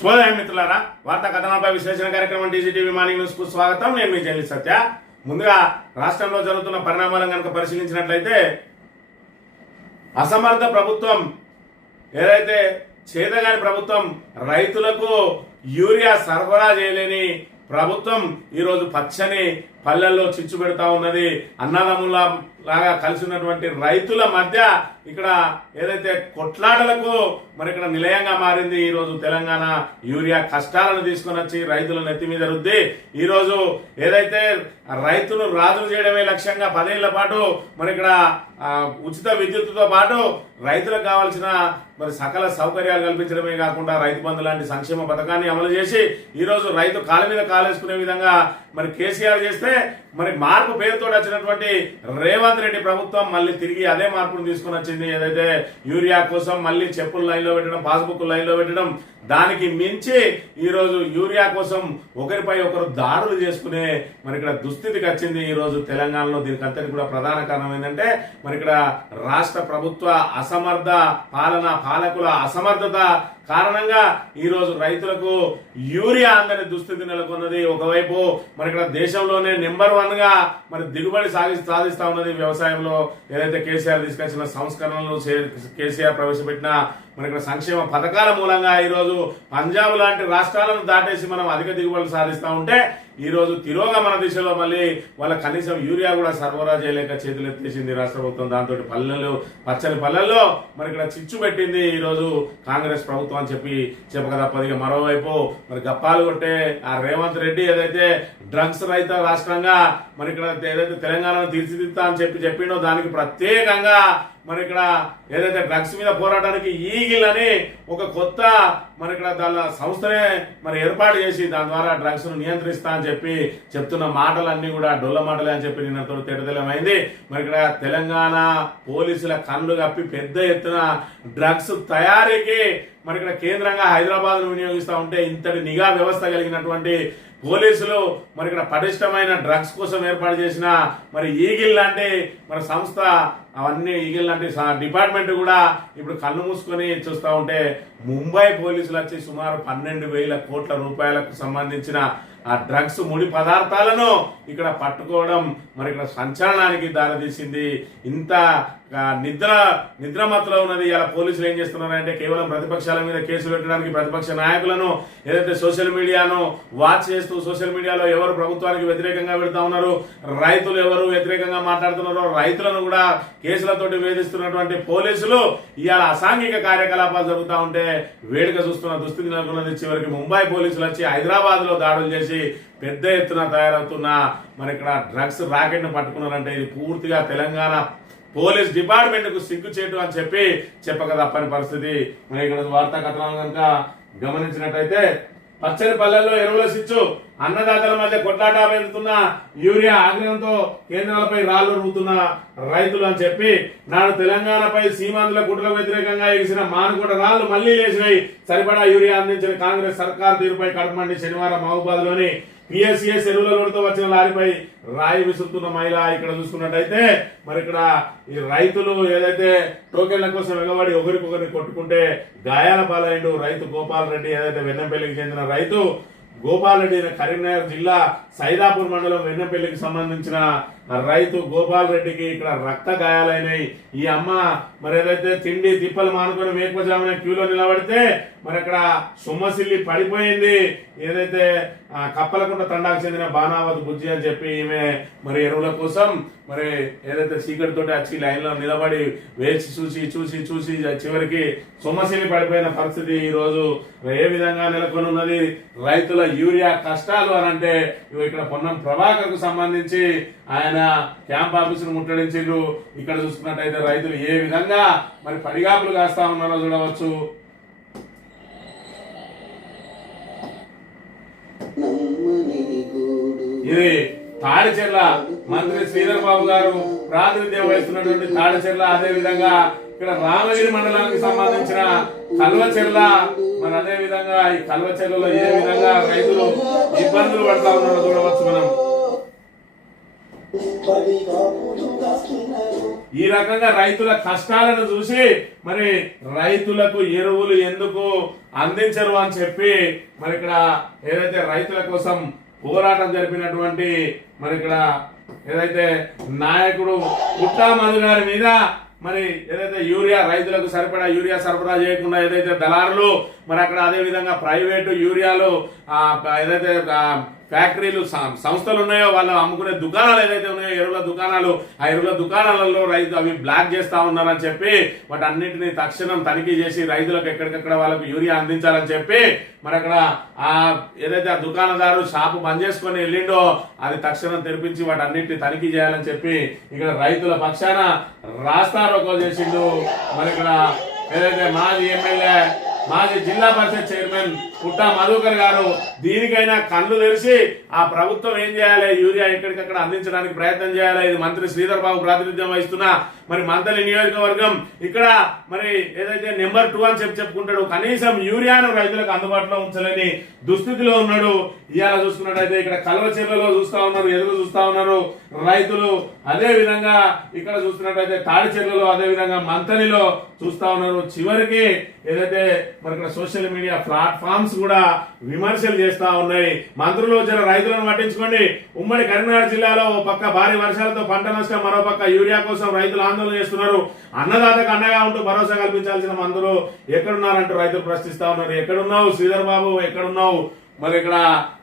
శుభోదయం మిత్రులారా, వార్తా కథనాలపై విశ్లేషణ కార్యక్రమం టీజీటీవీ మార్నింగ్ న్యూస్ కు స్వాగతం. నేను మీ జర్నలిస్ట్ సత్య. ముందుగా రాష్ట్రంలో జరుగుతున్న పరిణామాలను కనుక పరిశీలించినట్లయితే, అసమర్థ ప్రభుత్వం, ఏదైతే చేతగాని ప్రభుత్వం, రైతులకు యూరియా సరఫరా చేయలేని ప్రభుత్వం ఈరోజు పచ్చని పల్లెల్లో చిచ్చు పెడతా ఉన్నది. అన్నదమ్ముల లాగా కలిసి ఉన్నటువంటి రైతుల మధ్య ఇక్కడ ఏదైతే కొట్లాటలకు మరి ఇక్కడ నిలయంగా మారింది. ఈ రోజు తెలంగాణ యూరియా కష్టాలను తీసుకొని వచ్చి రైతుల నెత్తి మీద రుద్ది ఈరోజు ఏదైతే రైతులు రాజులు చేయడమే లక్ష్యంగా 10 ఏళ్ల పాటు మరి ఇక్కడ ఉచిత విద్యుత్తుతో పాటు రైతులకు కావాల్సిన మరి సకల సౌకర్యాలు కల్పించడమే కాకుండా రైతు బంధు లాంటి సంక్షేమ పథకాన్ని అమలు చేసి ఈ రోజు రైతు కాళ్ళ మీద కాలేసుకునే విధంగా మరి కేసీఆర్ చేస్తే, మరి మార్పు పేరుతో వచ్చినటువంటి రేవంత్ రెడ్డి ప్రభుత్వం మళ్ళీ తిరిగి అదే మార్పును తీసుకుని వచ్చింది. ఏదైతే యూరియా కోసం మళ్ళీ చెప్పులు లైన్లో పెట్టడం, పాస్బుక్ లైన్లో పెట్టడం, దానికి మించి ఈరోజు యూరియా కోసం ఒకరిపై ఒకరు దాడులు చేసుకునే మరి ఇక్కడ దుస్థితికి వచ్చింది ఈ రోజు తెలంగాణలో. దీనికి అంతటి కూడా ప్రధాన కారణం ఏంటంటే మరి ఇక్కడ రాష్ట్ర ప్రభుత్వ అసమర్థ పాలకుల అసమర్థత కారణంగా ఈ రోజు రైతులకు యూరియా అందని దుస్థితి నెలకొన్నది. ఒకవైపు మరి ఇక్కడ దేశంలోనే నెంబర్ 1 గా మరి దిగుబడి సాధిస్తా ఉన్నది వ్యవసాయంలో. ఏదైతే కేసీఆర్ తీసుకొచ్చిన సంస్కరణలు, కేసీఆర్ ప్రవేశపెట్టిన మరి ఇక్కడ సంక్షేమ పథకాల మూలంగా ఈ రోజు పంజాబ్ లాంటి రాష్ట్రాలను దాటేసి మనం అధిక దిగుబడులు సాధిస్తా ఉంటే, ఈ రోజు తిరోగమన దిశలో మళ్ళీ వాళ్ళ కనీసం యూరియా కూడా సరఫరా చేయలేక చేతులెత్తేసింది రాష్ట్ర ప్రభుత్వం. దాంతో పచ్చని పల్లెల్లో మరి ఇక్కడ చిచ్చు పెట్టింది ఈ రోజు కాంగ్రెస్ ప్రభుత్వం అని చెప్పక తప్పదు. మరోవైపు మరి గప్పాలు కొట్టే ఆ రేవంత్ రెడ్డి ఏదైతే డ్రగ్స్ రహిత రాష్ట్రంగా మరి ఇక్కడ ఏదైతే తెలంగాణను తీర్చిదిద్దా అని చెప్పిండో, దానికి ప్రత్యేకంగా మరి ఇక్కడ ఏదైతే డ్రగ్స్ మీద పోరాటానికి ఈగిల్ అని ఒక కొత్త మరి ఇక్కడ దాని సంస్థనే మరి ఏర్పాటు చేసి దాని ద్వారా డ్రగ్స్ ను నియంత్రిస్తా అని చెప్తున్న మాటలన్నీ కూడా డొల్ల మాటలే అని చెప్పి నిన్నతో తేటతెల్లమైంది. మరి ఇక్కడ తెలంగాణ పోలీసుల కళ్ళు కప్పి పెద్ద ఎత్తున డ్రగ్స్ తయారీకి మరి ఇక్కడ కేంద్రంగా హైదరాబాద్ ను వినియోగిస్తూ ఉంటే, ఇంతటి నిఘా వ్యవస్థ కలిగినటువంటి పోలీసులు మరి ఇక్కడ పటిష్టమైన డ్రగ్స్ కోసం ఏర్పాటు చేసిన మరి ఈగిల్ లాంటి మరి సంస్థ, అవన్నీ ఈగిల్ లాంటి డిపార్ట్మెంట్ కూడా ఇప్పుడు కళ్ళు మూసుకొని చూస్తూ ఉంటే, ముంబై పోలీసులు వచ్చి సుమారు 12,000 కోట్ల రూపాయలకు సంబంధించిన ఆ డ్రగ్స్ ముడి పదార్థాలను ఇక్కడ పట్టుకోవడం మరి ఇక్కడ సంచలనానికి దారితీసింది. ఇంత నిద్రమత్తులో ఉన్నది. ఇలా పోలీసులు ఏం చేస్తున్నారంటే, కేవలం ప్రతిపక్షాల మీద కేసులు పెట్టడానికి ప్రతిపక్ష నాయకులను ఏదైతే సోషల్ మీడియాను వాచ్ చేస్తూ సోషల్ మీడియాలో ఎవరు ప్రభుత్వానికి వ్యతిరేకంగా పెడతా ఉన్నారు, రైతులు ఎవరు వ్యతిరేకంగా మాట్లాడుతున్నారో రైతులను కూడా కేసులతోటి వేధిస్తున్నటువంటి పోలీసులు ఇవాళ అసాంఘిక కార్యకలాపాలు జరుగుతూ ఉంటే వేడుక చూస్తున్న దుస్థితి నెలకొన్నది. చివరికి ముంబై పోలీసులు వచ్చి హైదరాబాద్ లో దాడులు చేసి పెద్ద ఎత్తున తయారవుతున్న మరి ఇక్కడ డ్రగ్స్ రాకెట్ ను పట్టుకున్నారంటే, ఇది పూర్తిగా తెలంగాణ పోలీస్ డిపార్ట్మెంట్ కు సిగ్గుచేటు అని చెప్పక తప్పని పరిస్థితి. మరి ఇక్కడ వార్తా కథనాలు కనుక గమనించినట్టయితే, పచ్చని పల్లెల్లో ఎరువుల సిచ్చు, అన్నదాతల మధ్య కొట్లాట పెరుగుతున్న యూరియా ఆగ్రహంతో కేంద్రాలపై రాళ్లు రువ్వుతున్న రైతులు అని చెప్పి, నాడు తెలంగాణపై సీమాంధ్రుల కుట్రకు వ్యతిరేకంగా ఎగిసిన మానుకోట రాళ్లు మళ్లీ లేచినాయి. సరిపడా యూరియా అందించిన కాంగ్రెస్ సర్కార్ తీరుపై కడపమండి శనివారం మహబూబాద్ లోని పిఎస్సిఎస్ ఎరువుల లోటుతో వచ్చిన లారీపై రాయి విసురుతున్న మహిళ. ఇక్కడ చూసుకున్నట్టయితే మరి ఇక్కడ ఈ రైతులు ఏదైతే టోకెన్ల కోసం ఎగబడి ఒకరికొకరిని కొట్టుకుంటే గాయాల పాలైండు రైతు గోపాల్ రెడ్డి. ఏదైతే వెన్నంపల్లికి చెందిన రైతు గోపాల్ రెడ్డి, కరీంనగర్ జిల్లా సైదాపూర్ మండలం వెన్నపల్లికి సంబంధించిన రైతు గోపాల్ రెడ్డికి ఇక్కడ రక్త గాయాలైనాయి. ఈ అమ్మ మరి ఏదైతే తిండి తిప్పలు మానుకొని వేకువజామున క్యూలో నిలబడితే మరి అక్కడ సొమ్మసిల్లి పడిపోయింది. ఏదైతే కప్పలకుంట తండాకు చెందిన బాణావత్ బుజ్జి అని చెప్పి ఈమె మరి ఎరువుల కోసం మరి ఏదైతే చీకటి తోటి వచ్చి లైన్ లో నిలబడి వేచి చూసి చివరికి సొమ్మసిల్లి పడిపోయిన పరిస్థితి ఈ రోజు ఏ విధంగా నెలకొని ఉన్నది. రైతుల యూరియా కష్టాలు అని అంటే, ఇక్కడ పొన్నం ప్రభాకర్ కు సంబంధించి ఆయన క్యాంప్ ఆఫీసును ముట్టడించారు. ఇక్కడ చూసుకున్నట్టయితే రైతులు ఏ విధంగా మరి పడిగాపులు కాస్తా ఉన్నారో చూడవచ్చు. ఇది తాడిచెర్ల మంత్రి శ్రీధర్ బాబు గారు ప్రాతినిధ్యం వహిస్తున్నటువంటి తాడిచెర్ల. అదే విధంగా ఇక్కడ రామగిరి మండలానికి సంబంధించిన కల్వచెర్ల, మరి అదే విధంగా ఈ కల్వచెర్లలో ఏ విధంగా రైతులు ఇబ్బందులు పడతా ఉన్నారో చూడవచ్చు మనం. ఈ రకంగా రైతుల కష్టాలను చూసి మరి రైతులకు ఎరువులు ఎందుకు అందించరు అని చెప్పి మరి ఇక్కడ ఏదైతే రైతుల కోసం పోరాటం జరిపినటువంటి మరి ఇక్కడ ఏదైతే నాయకుడు పుట్టా మధు గారి మీద మరి ఏదైతే యూరియా రైతులకు సరిపడా యూరియా సరఫరా చేయకుండా ఏదైతే దళారులు మరి అక్కడ అదే విధంగా ప్రైవేటు యూరియాలు ఏదైతే ఫ్యాక్టరీలు సంస్థలు ఉన్నాయో వాళ్ళు అమ్ముకునే దుకాణాలు ఏదైతే ఉన్నాయో ఎరువుల దుకాణాలు, ఆ ఎరువుల దుకాణాలలో రైతు అవి బ్లాక్ చేస్తా ఉన్నారని చెప్పి వాటి అన్నింటినీ తక్షణం తనిఖీ చేసి రైతులకు ఎక్కడికక్కడ వాళ్ళకు యూరియా అందించాలని చెప్పి మరి అక్కడ ఆ ఏదైతే ఆ దుకాణదారు షాపు బంద్ చేసుకొని వెళ్ళిండో అది తక్షణం తెరిపించి వాటి అన్నింటినీ తనిఖీ చేయాలని చెప్పి ఇక్కడ రైతుల పక్షాన రాస్తారోకో చేసిండు. మరి ఇక్కడ ఏదైతే మాజీ ఎమ్మెల్యే మాజీ జిల్లా పరిషత్ చైర్మన్ పుట్టా మధుకర్ గారు దీనికైనా కళ్ళు తెరిచి ఆ ప్రభుత్వం ఏం చేయాలి, యూరియా ఎక్కడికక్కడ అందించడానికి ప్రయత్నం చేయాలి. ఇది మంత్రి శ్రీధర్ బాబు ప్రాతినిధ్యం వహిస్తున్న మరి మంతలి నియోజకవర్గం ఇక్కడ మరి ఏదైతే నెంబర్ 2 అని చెప్పుకుంటాడు, కనీసం యూరియాను రైతులకు అందుబాటులో ఉంచలేని దుస్థితిలో ఉన్నాడు. ఇవాళ చూసుకున్నట్టయితే ఇక్కడ కల్వచెర్లలో చూస్తా ఉన్నారు, ఎదురు చూస్తా ఉన్నారు రైతులు. అదే విధంగా ఇక్కడ చూస్తున్నట్టయితే తాడిచెర్లలో, అదే విధంగా మంతలిలో చూస్తా ఉన్నారు. చివరికి ఏదైతే మరి ఇక్కడ సోషల్ మీడియా ప్లాట్ఫామ్స్ కూడా విమర్శలు చేస్తా ఉన్నాయి. మంత్రులు జర రైతులను పట్టించుకోండి. ఉమ్మడి కరీంనగర్ జిల్లాలో పక్క భారీ వర్షాలతో పంట నష్టం, మరో పక్క యూరియా కోసం రైతులు ఆందోళన చేస్తున్నారు. అన్నదాతకు అండగా ఉంటూ భరోసా కల్పించాల్సిన మంత్రులు ఎక్కడున్నారంటూ రైతులు ప్రశ్నిస్తా ఉన్నారు. ఎక్కడున్నావు శ్రీధర్ బాబు, ఎక్కడున్నావు? మరి ఇక్కడ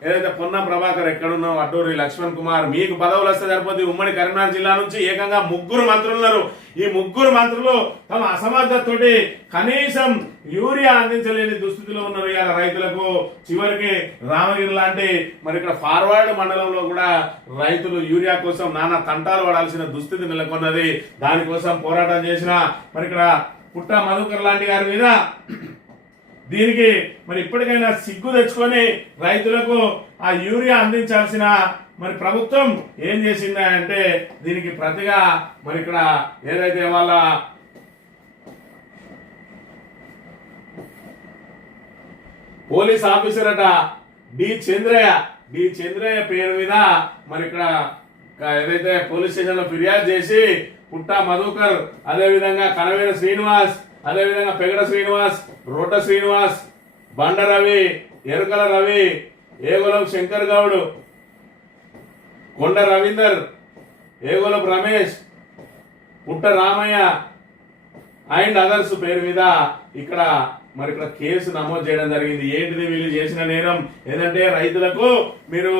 ఏదైతే పొన్నం ప్రభాకర్ ఎక్కడున్నావు, అటూరి లక్ష్మణ్ కుమార్, మీకు పదవులు వస్తే సరిపోతుంది. ఉమ్మడి కరీంనగర్ జిల్లా నుంచి ఏకంగా 3 మంత్రులు ఉన్నారు. ఈ 3 మంత్రులు తమ అసమర్థతతోటి కనీసం యూరియా అందించలేని దుస్థితిలో ఉన్నారు ఇవాళ రైతులకు. చివరికి రామగిరి లాంటి మరి ఇక్కడ ఫార్వర్డ్ మండలంలో కూడా రైతులు యూరియా కోసం నానా తంటాలు పడాల్సిన దుస్థితి నెలకొన్నది. దానికోసం పోరాటం చేసిన మరి ఇక్కడ పుట్టా మధుకర్ లాంటి గారి మీద దీనికి మరి ఇప్పటికైనా సిగ్గు తెచ్చుకొని రైతులకు ఆ యూరియా అందించాల్సిన మరి ప్రభుత్వం ఏం చేసిందా అంటే దీనికి ప్రతిగా మరి ఇక్కడ ఏదైతే వాళ్ళ పోలీస్ ఆఫీసర్ అట డి చంద్రయ్య పేరు మీద మరి ఇక్కడ ఏదైతే పోలీస్ స్టేషన్ లో ఫిర్యాదు చేసి పుట్టా మధుకర్, అదే విధంగా కనవేర శ్రీనివాస్, అదే విధంగా పెగడ శ్రీనివాస్, రోట శ్రీనివాస్, బండ రవి, ఎరుకల రవి, ఏగోలం శంకర్ గౌడ్, కొండ రవీందర్, ఏగోలం రమేష్, పుట్ట రామయ్య అండ్ అదర్స్ పేరు మీద ఇక్కడ మరి ఇక్కడ కేసు నమోదు చేయడం జరిగింది. ఏంటిది వీళ్ళు చేసిన నేరం ఏంటంటే రైతులకు మీరు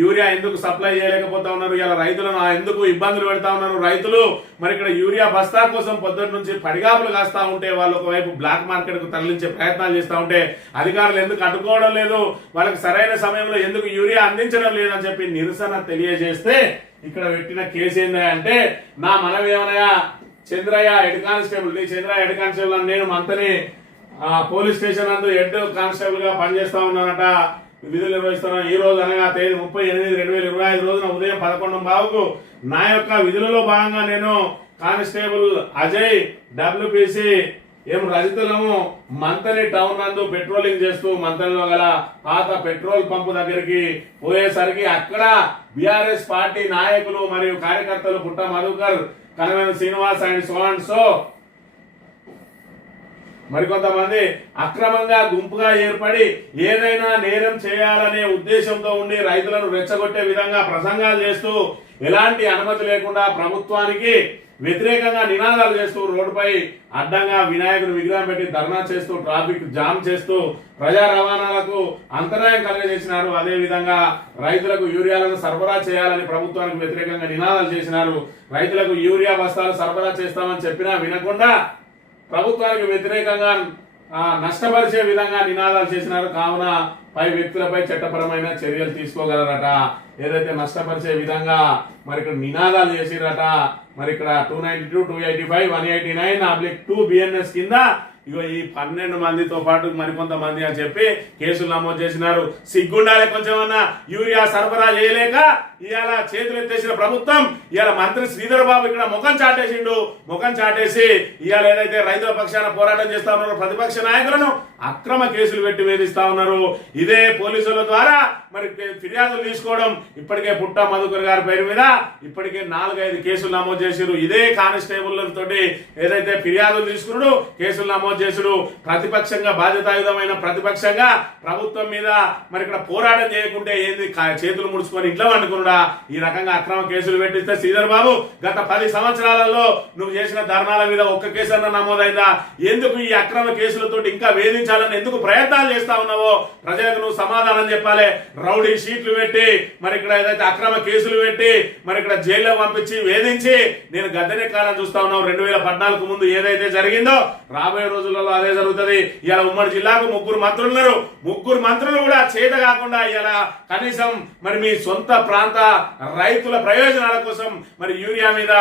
యూరియా ఎందుకు సప్లై చేయలేకపోతా ఉన్నారు, ఇలా రైతులను ఎందుకు ఇబ్బందులు పెడతా ఉన్నారు. రైతులు మరి ఇక్కడ యూరియా బస్తా కోసం పొద్దుటి నుంచి పడిగాపులు కాస్తా ఉంటే వాళ్ళు ఒకవైపు బ్లాక్ మార్కెట్ కు తరలించే ప్రయత్నాలు చేస్తా ఉంటే అధికారులు ఎందుకు అడ్డుకోవడం లేదు, వాళ్ళకి సరైన సమయంలో ఎందుకు యూరియా అందించడం లేదని చెప్పి నిరసన తెలియజేస్తే ఇక్కడ పెట్టిన కేసు ఏంటంటే నా మనవి ఏమనయా చంద్రయ్య హెడ్ కానిస్టేబుల్ నేను మంతని పోలీస్ స్టేషన్ నందు హెడ్ కానిస్టేబుల్ గా పనిచేస్తా ఉన్నానట, విధులు నిర్వహిస్తున్నాను. ఈ రోజు అనగా తేదీ 30/8/2025 రోజున ఉదయం 11:15కు నా యొక్క విధులలో భాగంగా నేను కానిస్టేబుల్ అజయ్ WPC ఎం రజితులము మంతని టౌన్ నందు పెట్రోలింగ్ చేస్తూ మంతనిలో గల పాత పెట్రోల్ పంపు దగ్గరికి పోయేసరికి అక్కడ బీఆర్ఎస్ పార్టీ నాయకులు మరియు కార్యకర్తలు పుట్ట మధుకర్, కనవేన శ్రీనివాస్ అండ్ సో మరికొంతమంది అక్రమంగా గుంపుగా ఏర్పడి ఏదైనా నేరం చేయాలనే ఉద్దేశంతో ఉండి రైతులను రెచ్చగొట్టే విధంగా ప్రసంగాలు చేస్తూ ఎలాంటి అనుమతి లేకుండా ప్రభుత్వానికి వ్యతిరేకంగా నినాదాలు చేస్తూ రోడ్డుపై అడ్డంగా వినాయకుని విగ్రహం పెట్టి ధర్నా చేస్తూ ట్రాఫిక్ జామ్ చేస్తూ ప్రజా రవాణాలకు అంతరాయం కలిగజేసినారు. అదే విధంగా రైతులకు యూరియాలను సరఫరా చేయాలని ప్రభుత్వానికి వ్యతిరేకంగా నినాదాలు చేసినారు. రైతులకు యూరియా బస్తాలు సరఫరా చేస్తామని చెప్పినా వినకుండా ప్రభుత్వానికి వ్యతిరేకంగా నష్టపరిచే విధంగా నినాదాలు చేసినారు. కావున పై వ్యక్తులపై చట్టపరమైన చర్యలు తీసుకోగలరట. ఏదైతే నష్టపరిచే విధంగా మరి ఇక్కడ నినాదాలు చేసిరట. మరి ఇక్కడ 292, 285, 189/2 BNS కింద ఇగో ఈ 12 మందితో పాటు మరికొంతమంది అని చెప్పి కేసులు నమోదు చేసినారు. సిగ్గుండాలి కొంచెమన్నా. యూరియా సరఫరా చేయలేక ఇవాళ చేతులు ఎత్తేసిన ప్రభుత్వం ఇవాళ మంత్రి శ్రీధర్ బాబు ఇక్కడ ముఖం చాటేసిండు. ముఖం చాటేసి ఇవాళ ఏదైతే రైతుల పక్షాన పోరాటం చేస్తా ఉన్నారో ప్రతిపక్ష నాయకులను అక్రమ కేసులు పెట్టి వేధిస్తా ఉన్నారు. ఇదే పోలీసుల ద్వారా మరి ఫిర్యాదులు తీసుకోవడం. ఇప్పటికే పుట్ట మధుకర్ గారి పేరు మీద ఇప్పటికే 4-5 కేసులు నమోదు చేసిరు. ఇదే కానిస్టేబుల్ తోటి ఏదైతే ఫిర్యాదులు తీసుకున్నాడు కేసులు నమోదు చేసుడు. ప్రతిపక్షంగా బాధ్యతాయుతమైన ప్రతిపక్షంగా ప్రభుత్వం మీద మరి ఇక్కడ పోరాటం చేయకుంటే ఏంది చేతులు ముడుచుకొని ఇంట్లో వండుకున్నాడా? ఈ రకంగా అక్రమ కేసులు పెట్టిస్తే శ్రీధర్ బాబు గత 10 సంవత్సరాలలో నువ్వు చేసిన ధర్నాల మీద ఒక్క కేసు అన్న నమోదైందా? ఎందుకు ఈ అక్రమ కేసులతో ఇంకా వేధించాలని ఎందుకు ప్రయత్నాలు చేస్తా ఉన్నావో ప్రజలకు నువ్వు సమాధానం చెప్పాలి. రౌడీ షీట్లు పెట్టి మరి ఇక్కడ ఏదైతే అక్రమ కేసులు పెట్టి మరి ఇక్కడ జైల్లో పంపించి వేధించి నేను గద్దెనెక్కాలని చూస్తా ఉన్నావు. 2014 ముందు ఏదైతే జరిగిందో రాబోయే రోజులలో అదే జరుగుతుంది. ఇలా ఉమ్మడి జిల్లాకు 3 మంత్రులు ఉన్నారు. 3 మంత్రులు కూడా చేత కాకుండా ఇలా కనీసం మరి మీ సొంత ప్రాంత రైతుల ప్రయోజనాల కోసం మరి యూరియా మీద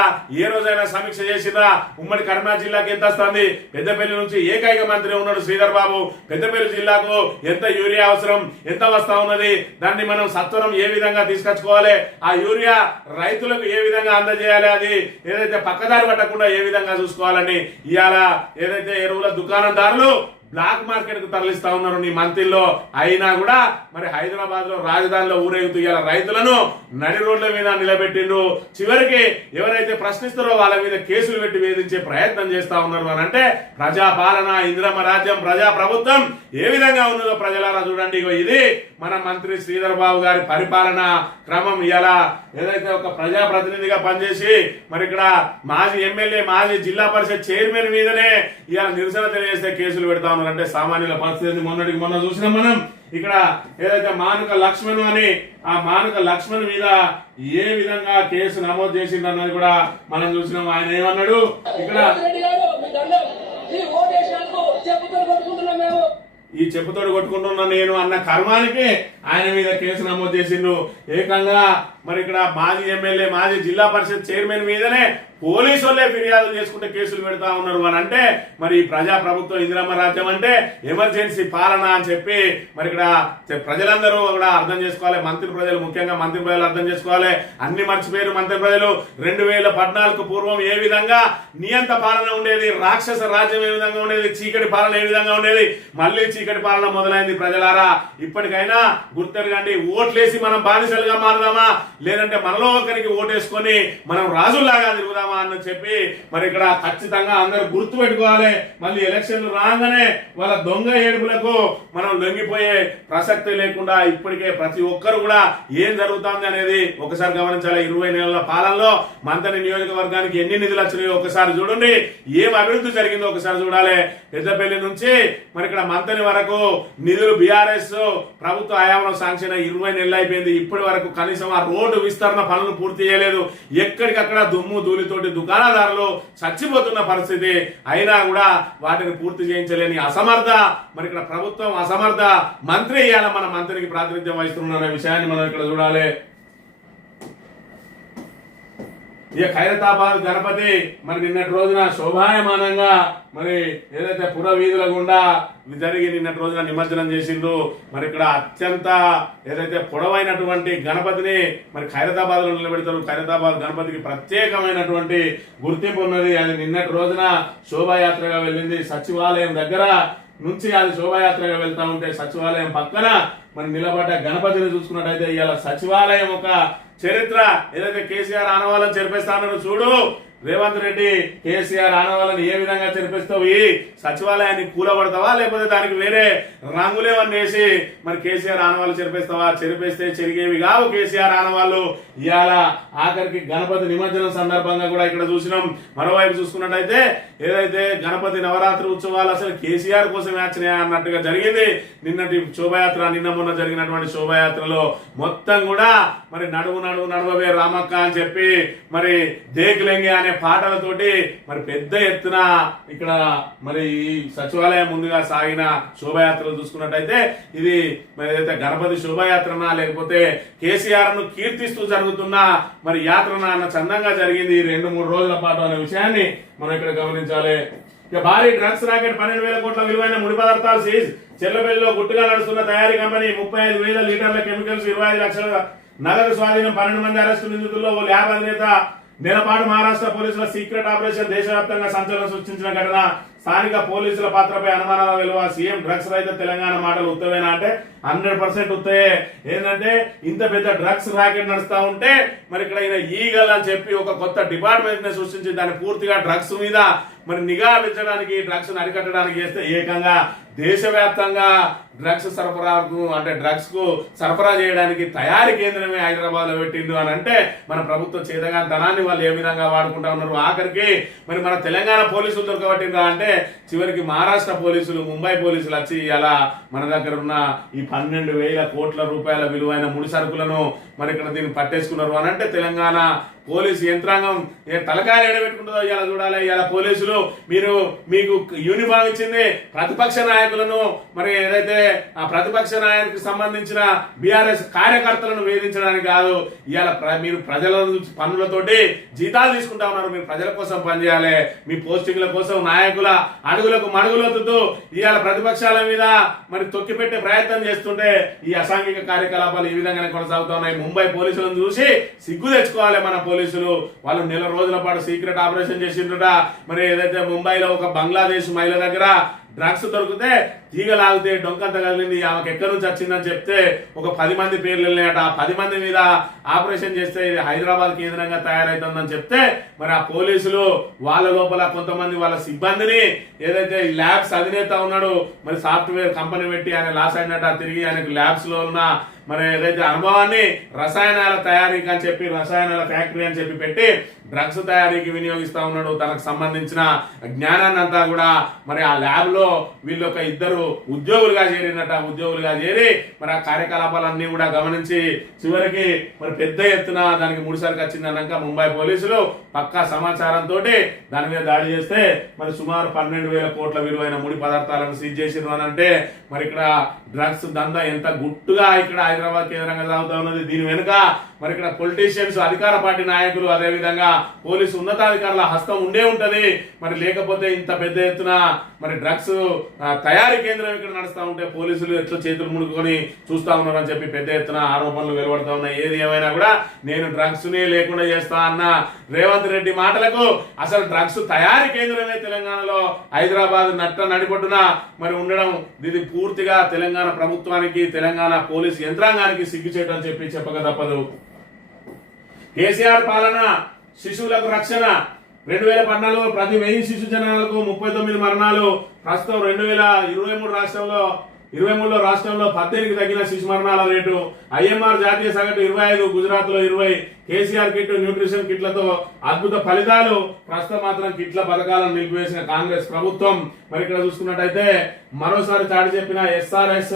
ఏ రోజైనా సమీక్ష చేసిందా? ఉమ్మడి కరీంనగర్ జిల్లాకి ఎంత వస్తుంది? పెద్దపల్లి నుంచి ఏకైక మంత్రి ఉన్నాడు శ్రీధర్ బాబు. పెద్దపల్లి జిల్లాకు ఎంత యూరియా అవసరం, ఎంత వస్తా ఉన్నది, దాన్ని మనం సత్వరం ఏ విధంగా తీసుకొచ్చుకోవాలి, ఆ యూరియా రైతులకు ఏ విధంగా అందజేయాలి, అది ఏదైతే పక్కదారి పట్టకుండా ఏ విధంగా చూసుకోవాలని ఇవాళ ఏదైతే ఎరువుల దుకాణదారులు బ్లాక్ మార్కెట్ కు తరలిస్తా ఉన్నారు నీ మంత్రిలో. అయినా కూడా మరి హైదరాబాద్ లో రాజధానిలో ఊరేగుతూ ఇలా రైతులను నడి రోడ్ల మీద నిలబెట్టిండ్రు. చివరికి ఎవరైతే ప్రశ్నిస్తారో వాళ్ళ మీద కేసులు పెట్టి వేధించే ప్రయత్నం చేస్తా ఉన్నారు అని అంటే ప్రజాపాలన, ఇందిరమ్మ రాజ్యం, ప్రజా ప్రభుత్వం ఏ విధంగా ఉన్నదో ప్రజలారా చూడండి. ఇది మన మంత్రి శ్రీధర్ బాబు గారి పరిపాలన క్రమం. ఇలా ఏదైతే ఒక ప్రజాప్రతినిధిగా పనిచేసి మరి ఇక్కడ మాజీ ఎమ్మెల్యే, మాజీ జిల్లా పరిషత్ చైర్మన్ మీదనే ఇలా నిరసన తెలియజేస్తే కేసులు పెడతా ఉన్నారు అంటే సామాన్యుల పరిస్థితి మొన్నటికి మొన్న చూసినాం మనం. ఇక్కడ ఏదైతే మానుక లక్ష్మణ్ అని ఆ మానుక లక్ష్మణ్ మీద ఏ విధంగా కేసు నమోదు చేసిందన్నది కూడా మనం చూసినాం. ఆయన ఏమన్నాడు ఇక్కడ ఈ చెప్పుతోడు కొట్టుకుంటున్నా నేను అన్న కర్మానికి ఆయన మీద కేసు నమోదు చేసిండు. ఏకంగా మరి ఇక్కడ మాజీ ఎమ్మెల్యే, మాజీ జిల్లా పరిషత్ చైర్మన్ మీదనే పోలీసు వాళ్ళే ఫిర్యాదులు చేసుకుంటే కేసులు పెడతా ఉన్నారు అని అంటే మరి ప్రజా ప్రభుత్వం, ఇందిరమ్మ రాజ్యం అంటే ఎమర్జెన్సీ పాలన అని చెప్పి మరి ఇక్కడ ప్రజలందరూ కూడా అర్థం చేసుకోవాలి. మంత్రి ప్రజలు, ముఖ్యంగా మంత్రి ప్రజలు అర్థం చేసుకోవాలి. అన్ని మర్చిపోయారు మంత్రి ప్రజలు. 2014 పూర్వం ఏ విధంగా నియంత పాలన ఉండేది, రాక్షస రాజ్యం ఏ విధంగా ఉండేది, చీకటి పాలన ఏ విధంగా ఉండేది, మళ్ళీ చీకటి పాలన మొదలైంది. ప్రజలారా ఇప్పటికైనా గుర్తెరగండి. ఓట్లేసి మనం బానిసలుగా మారదామా, లేదంటే మనలో ఒకరికి ఓటేసుకొని మనం రాజుల్లాగా తిరుగుదామా అని చెప్పి మరి ఇక్కడ ఖచ్చితంగా అందరూ గుర్తు పెట్టుకోవాలి. మళ్ళీ ఎలక్షన్లు రాగానే వాళ్ళ దొంగ ఏడుపులకు మనం లొంగిపోయే ప్రసక్తి లేకుండా ఇప్పటికే ప్రతి ఒక్కరు కూడా ఏం జరుగుతుంది అనేది ఒకసారి గమనించాలి. 20 నెలల పాలనలో మంత్రి నియోజకవర్గానికి ఎన్ని నిధులు వచ్చినాయో ఒకసారి చూడండి. ఏం అభివృద్ధి జరిగిందో ఒకసారి చూడాలి. పెద్దపల్లి నుంచి మరి ఇక్కడ మంత్రి వరకు నిధులు బీఆర్ఎస్ ప్రభుత్వ హయాంలో శాంక్షన్ 20 నెలలు అయిపోయింది. ఇప్పటి వరకు కనీసం ఆ రోడ్డు విస్తరణ పనులు పూర్తి చేయలేదు. ఎక్కడికక్కడ దుమ్ము ధూళితోటి దుకాణదారులు చచ్చిపోతున్న పరిస్థితి. అయినా కూడా వాటిని పూర్తి చేయించలేని అసమర్థ మరి ఇక్కడ ప్రభుత్వం, అసమర్థ మంత్రి ఇవాళ మన మంత్రికి ప్రాతినిధ్యం వహిస్తున్న విషయాన్ని మనం ఇక్కడ చూడాలి. ఇక ఖైరతాబాద్ గణపతి మరి నిన్నటి రోజున శోభాయమానంగా మరి ఏదైతే పుర వీధుల గుండా జరిగి నిన్నటి రోజున నిమజ్జనం చేసిండ్రు. మరి ఇక్కడ అత్యంత ఏదైతే పొడవైనటువంటి గణపతిని మరి ఖైరతాబాద్ లో నిలబెడతారు. ఖైరతాబాద్ గణపతికి ప్రత్యేకమైనటువంటి గుర్తింపు ఉన్నది. అది నిన్నటి రోజున శోభాయాత్రగా వెళ్ళింది. సచివాలయం దగ్గర నుంచి అది శోభాయాత్రగా వెళ్తా ఉంటే సచివాలయం పక్కన మరి నిలబడ్డ గణపతిని చూసుకున్నట్టయితే ఇవాళ సచివాలయం ఒక చరిత్ర. ఏదైతే కేసీఆర్ ఆనవాళ్ళని చెరిపేస్తానో చూడు రేవంత్ రెడ్డి, కేసీఆర్ ఆనవాళ్ళని ఏ విధంగా చెరిపిస్తావు? ఈ సచివాలయాన్ని కూలబడతావా, లేకపోతే దానికి వేరే రంగులేమని వేసి మరి కేసీఆర్ ఆనవాళ్ళు చెరిపేస్తావా? చెరిపేస్తే చెరిగేవి కావు కేసీఆర్ ఆనవాళ్ళు. ఇవాళ ఆఖరికి గణపతి నిమజ్జనం సందర్భంగా కూడా ఇక్కడ చూసినాం. మరోవైపు చూసుకున్నట్టయితే ఏదైతే గణపతి నవరాత్రి ఉత్సవాలు అసలు కేసీఆర్ కోసం యాచనయా అన్నట్టుగా జరిగింది. నిన్నటి శోభాయాత్ర, నిన్న మొన్న జరిగినటువంటి శోభాయాత్రలో మొత్తం కూడా మరి నడువు నడువు నడవవే రామక్క అని చెప్పి మరి దేకులెంగి అనే పాటలతోటి మరి పెద్ద ఎత్తున ఇక్కడ మరి ఈ సచివాలయం ముందుగా సాగిన శోభాయాత్రలు చూసుకున్నట్టయితే ఇది ఏదైతే గణపతి శోభాయాత్రనా లేకపోతే కేసీఆర్ ను కీర్తిస్తూ జరుగుతున్న మరి యాత్రనా అన్న చందంగా జరిగింది 2-3 రోజుల పాటు అనే విషయాన్ని మనం ఇక్కడ గమనించాలి. ఇక భారీ డ్రగ్స్ రాకెట్ 12,000 కోట్ల విలువైన ముడి పదార్థాలు సీజ్. చెర్లపల్లిలో గుట్టుగా నడుస్తున్న తయారీ కంపెనీ 35,000 లీటర్ల కెమికల్స్ 25 లక్షల నగదు స్వాధీనం 12 మంది అరెస్టు నిందితుల్లో ఓ ల్యాబ్ అధినేత నెలపాటు మహారాష్ట్ర పోలీసుల సీక్రెట్ ఆపరేషన్ దేశవ్యాప్తంగా సంచలనం సృష్టించిన ఘటన. స్థానిక పోలీసుల పాత్రపై అనుమానాల వెలువ. సీఎం డ్రగ్స్ రహిత తెలంగాణ మాటలు ఉత్తవేనా అంటే 100% ఉత్తయే. ఏంటంటే ఇంత పెద్ద డ్రగ్స్ రాకెట్ నడుస్తా ఉంటే మరి ఇక్కడ ఈగల్ అని చెప్పి ఒక కొత్త డిపార్ట్మెంట్ ని సృష్టించి దాన్ని పూర్తిగా డ్రగ్స్ మీద మరి నిఘా పెంచడానికి, డ్రగ్స్ అరికట్టడానికి చేస్తే ఏకంగా దేశవ్యాప్తంగా డ్రగ్స్ సరఫరాకు అంటే డ్రగ్స్ కు సరఫరా చేయడానికి తయారీ కేంద్రమే హైదరాబాద్ లో పెట్టిండు అని అంటే మన ప్రభుత్వం చేతగాని ధనాన్ని వాళ్ళు ఏ విధంగా వాడుకుంటా ఉన్నారు. ఆఖరికి మరి మన తెలంగాణ పోలీసులు దొరకబట్టిండ్రా అంటే చివరికి మహారాష్ట్ర పోలీసులు, ముంబై పోలీసులు వచ్చి అలా మన దగ్గర ఉన్న ఈ 12,000 కోట్ల రూపాయల విలువైన ముడి సరుకులను మరి ఇక్కడ దీన్ని పట్టేసుకున్నారు అని అంటే తెలంగాణ పోలీసు యంత్రాంగం తలకాయలు ఎడబెట్టుకుంటుందో ఇలా చూడాలి. ఇలా పోలీసులు మీకు యూనిఫామ్ ఇచ్చింది ప్రతిపక్ష నాయకులను మరి ఏదైతే ఆ ప్రతిపక్ష నాయకులకు సంబంధించిన బీఆర్ఎస్ కార్యకర్తలను వేధించడానికి కాదు. ఇవాళ మీరు ప్రజల పనులతోటి జీతాలు తీసుకుంటా ఉన్నారు. మీరు ప్రజల కోసం పనిచేయాలి. మీ పోస్టింగ్ల కోసం నాయకుల అడుగులకు మడుగులొద్దుతూ ఇవాళ ప్రతిపక్షాల మీద మరి తొక్కిపెట్టే ప్రయత్నం చేస్తుంటే ఈ అసాంఘిక కార్యకలాపాలు ఈ విధంగానే కొనసాగుతా ఉన్నాయి. ముంబై పోలీసులను చూసి సిగ్గు తెచ్చుకోవాలి మన పోలీసులు. వాళ్ళు నెల రోజుల పాటు సీక్రెట్ ఆపరేషన్ చేసిండ్రట. మరి ఏదైతే ముంబైలో ఒక బంగ్లాదేశ్ మహిళ దగ్గర డ్రగ్స్ దొరికితే తీగలాగితే డొంకంత కదిలింది, ఆమెకు ఎక్కడి నుంచి వచ్చిందని చెప్తే ఒక 10 మంది పేర్లు వెళ్ళినాయట. ఆ 10 మంది మీద ఆపరేషన్ చేస్తే ఇది హైదరాబాద్ కేంద్రంగా తయారైతుందని చెప్తే మరి ఆ పోలీసులు వాళ్ళ లోపల కొంతమంది వాళ్ళ సిబ్బందిని ఏదైతే ల్యాబ్స్ అధినేత ఉన్నాడు మరి సాఫ్ట్వేర్ కంపెనీ పెట్టి ఆయన లాస్ అయినట్ట తిరిగి ఆయనకు ల్యాబ్స్ లో ఉన్న మరి ఏదైతే అనుభవాన్ని రసాయనాల తయారీకి అని చెప్పి రసాయనాల ఫ్యాక్టరీ అని చెప్పి పెట్టి డ్రగ్స్ తయారీకి వినియోగిస్తా ఉన్నాడు. తనకు సంబంధించిన జ్ఞానాన్ని అంతా కూడా మరి ఆ ల్యాబ్ లో వీళ్ళు ఒక 2 ఉద్యోగులుగా చేరినట్ట. ఉద్యోగులుగా చేరి మరి ఆ కార్యకలాపాలన్నీ కూడా గమనించి చివరికి మరి పెద్ద ఎత్తున దానికి ముడిసరికి వచ్చిందన్నాక ముంబై పోలీసులు పక్కా సమాచారంతో దాని మీద దాడి చేస్తే మరి సుమారు 12,000 కోట్ల విలువైన ముడి పదార్థాలను సీజ్ చేసిండ్రు అని అంటే మరి ఇక్కడ డ్రగ్స్ దందా ఎంత గుట్టుగా ఇక్కడ హైదరాబాద్ కేంద్రంగా సాగుతా ఉన్నది. దీని వెనుక మరి ఇక్కడ పొలిటీషియన్స్, అధికార పార్టీ నాయకులు, అదే విధంగా పోలీసు ఉన్నతాధికారుల హస్తం ఉండే ఉంటది. మరి లేకపోతే ఇంత పెద్ద ఎత్తున మరి డ్రగ్స్ తయారీ కేంద్రం ఇక్కడ నడుస్తా ఉంటే పోలీసులు ఎట్లా చేతులు ముడుకొని చూస్తా ఉన్నారు అని చెప్పి పెద్ద ఎత్తున ఆరోపణలు వెలువడతా ఉన్నాయి. ఏది ఏమైనా కూడా నేను డ్రగ్స్ ని లేకుండా చేస్తా అన్న రేవంత్ రెడ్డి మాటలకు అసలు డ్రగ్స్ తయారీ కేంద్రమే తెలంగాణలో హైదరాబాద్ నడిపొట్టున మరి ఉండడం ఇది పూర్తిగా తెలంగాణ ప్రభుత్వానికి, తెలంగాణ పోలీసు యంత్రాంగానికి సిగ్గుచేటు అని చెప్పి చెప్పక తప్పదు. కేసీఆర్ పాలన శిశువులకు రక్షణ 2014 ప్రతి 1000 శిశు జనాలకు 39 మరణాలు. ప్రస్తుతం 2023లో రాష్ట్రంలో 18కి తగ్గిన శిశు మరణాల రేటు. ఐఎంఆర్ జాతీయ సగటు 25, గుజరాత్ లో 20. కేసీఆర్ కిట్, న్యూట్రిషన్ కిట్లతో అద్భుత ఫలితాలు. ప్రస్తుతం మాత్రం కిట్ల పథకాలను నిలిపివేసిన కాంగ్రెస్ ప్రభుత్వం మరి ఇక్కడ చూసుకున్నట్టయితే మరోసారి చాటి చెప్పిన SRS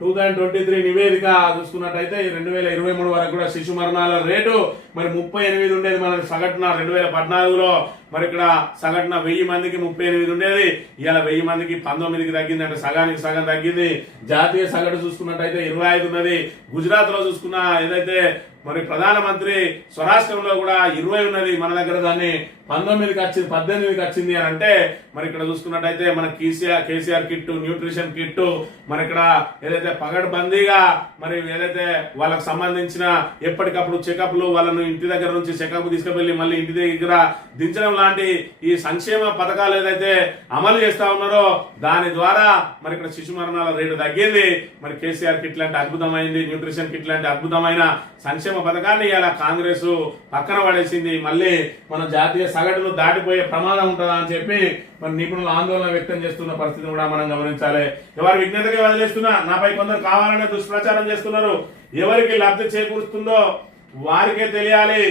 2023 నివేదిక చూసుకున్నట్టయితే 2023 వరకు కూడా శిశు మరణాల రేటు మరి 38 ఉండేది. మన సగటున 2014లో మరి ఇక్కడ సగటున 1000 మందికి 38 ఉండేది. ఇవాళ 1000 మందికి 19కి తగ్గింది. అంటే సగానికి సగం తగ్గింది. జాతీయ సగటు చూసుకున్నట్టయితే 25 ఉన్నది. గుజరాత్ లో చూసుకున్న ఏదైతే మరి ప్రధానమంత్రి స్వరాష్ట్రంలో కూడా 20 ఉన్నది. మన దగ్గర దాన్ని 19కి వచ్చింది, 18కి వచ్చింది అని అంటే మరి ఇక్కడ చూసుకున్నట్టయితే మన కేసీఆర్ కిట్, న్యూట్రిషన్ కిట్ మరి ఇక్కడ ఏదైతే పగడ్బందీగా మరి ఏదైతే వాళ్ళకు సంబంధించిన ఎప్పటికప్పుడు చెకప్లు, వాళ్ళను ఇంటి దగ్గర నుంచి చెకప్ తీసుకువెళ్లి మళ్ళీ ఇంటి దగ్గర దించడం లాంటి ఈ సంక్షేమ పథకాలు ఏదైతే అమలు చేస్తా ఉన్నారో దాని ద్వారా మరి ఇక్కడ శిశు మరణాల రేటు తగ్గింది. మరి కేసీఆర్ కిట్ లాంటి అద్భుతమైంది, న్యూట్రిషన్ కిట్ లాంటి అద్భుతమైన సంక్షేమ పథకాన్ని ఇలా కాంగ్రెస్ పక్కన పడేసింది. మళ్ళీ మన జాతీయ సగటును దాటిపోయే ప్రమాదం ఉంటుందా అని చెప్పి మరి నిపుణులు ఆందోళన వ్యక్తం చేస్తున్న పరిస్థితిని కూడా మనం గమనించాలి. ఎవరి విజ్ఞతకే వదిలేస్తున్నా, నాపై కొందరు కావాలనే దుష్ప్రచారం చేస్తున్నారు. ఎవరికి లబ్ధి చేకూరుస్తుందో వారికే తెలియాలి.